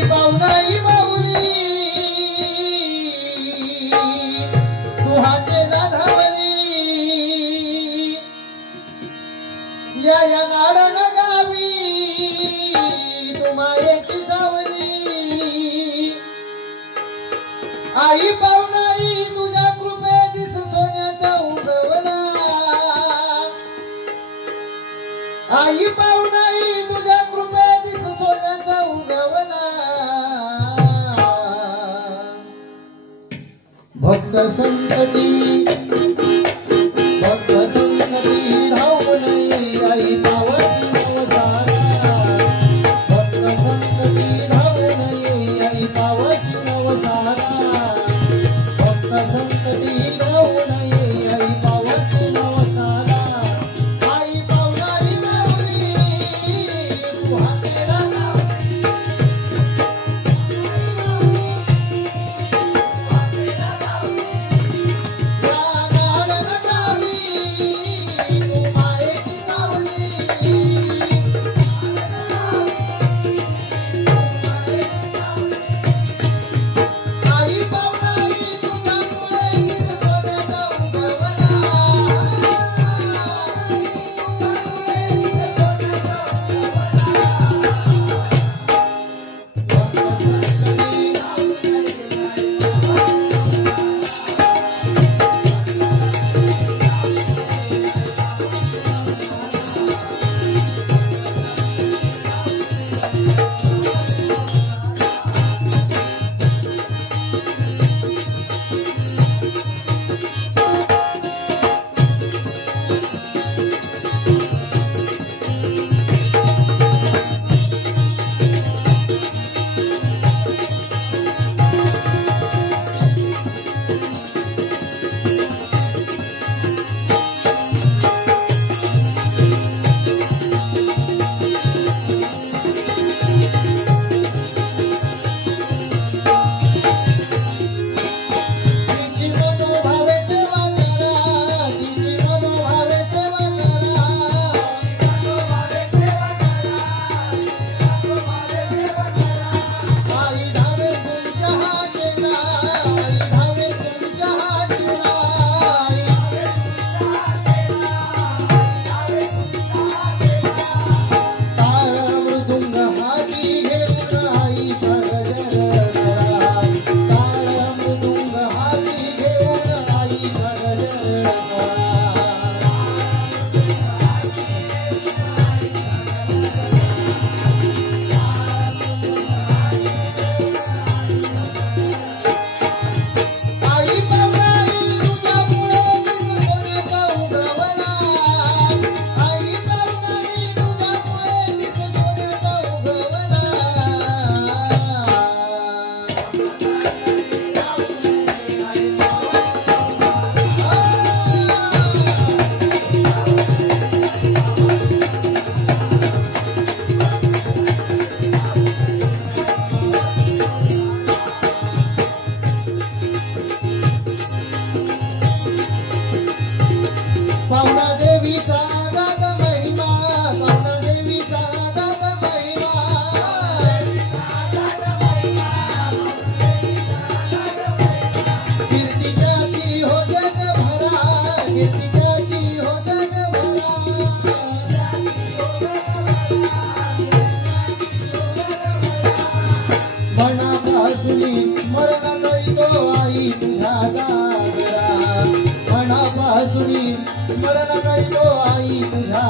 आई पाहुणाई माऊली तू हाते ना धावली या नाडन गावी तू मायेची सावली आई पाहुणाई तुझ्या कृपे दिस सोन्याचा उगवला आई पाहुणाई तुझ्या कृपे दिस सोन्याचा उगवला भक्त संकटी धावू नये आई पावसी नवसारा भक्त संकटी धावू नये आई पावसी नवसारा भक्त संकटी धावू नये आई पावसी नवसारा आई पाहुणाई माऊली तू हातेला स्मरण करीतो आई तुझ्या जागरा मनापासून स्मरण करीतो आई तुझ्या